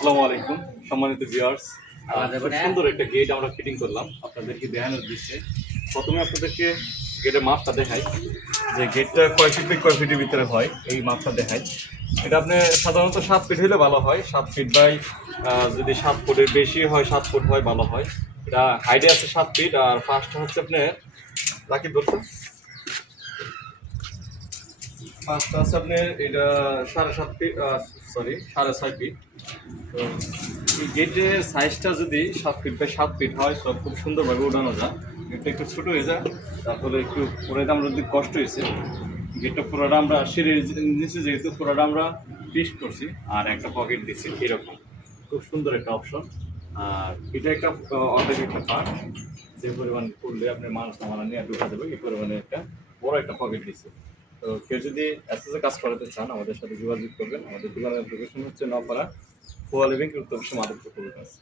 আসসালামু আলাইকুম সম্মানিত ভিউয়ার্স। খুব সুন্দর একটা গেট আমরা ফিটিং করলাম আপনাদেরকে দেখানোর উদ্দেশ্যে। প্রথমে আপনাদেরকে গেটের মাপটা দেখাই যে গেটটা কয় ফিট বাই কয় ফিটের ভিতরে হয়, এই মাপটা দেখাই। এটা আপনি সাধারণত 7 ফিট হলে ভালো হয়, 7 ফিট বাই যদি 7 ফুটের বেশি হয় 7 ফুট হয় ভালো হয়। এটা হাইটে আছে 7 ফিট, আর ফার্স্ট হচ্ছে আপনার রাকিব বলছেন ফার্স্ট আছে আপনার এটা 7.5 ফিট, সরি 6.5 ফিট। তো এই গেটের সাইজটা যদি 7 ফিট বাই 7 ফিট হয় তো খুব সুন্দরভাবে উঠানো যায়। গেটটা একটু ছোটো হয়ে যায়, তারপরে একটু পুরোটা আমরা যদি কষ্ট হয়েছে, গেটটা পুরোটা আমরা সিঁড়ির নিচে যেহেতু পুরোটা আমরা ফিক্সড করছি আর একটা পকেট দিচ্ছি এরকম। খুব সুন্দর একটা অপশন। আর এটা একটা অর্ধেক একটা পার্ট, যে পরিমাণ করলে আপনার মানুষ নামানা নিয়ে ঢুকা যাবে এই পরিমাণে একটা বড় একটা পকেট দিচ্ছে। তো কেউ যদি এসএসএ কাজ করাতে চান আমাদের সাথে যোগাযোগ করবেন। আমাদের দোকানের লোকেশন হচ্ছে নপাড়া ফোয়া লিভিং উত্তর মাধবপুর কাছে।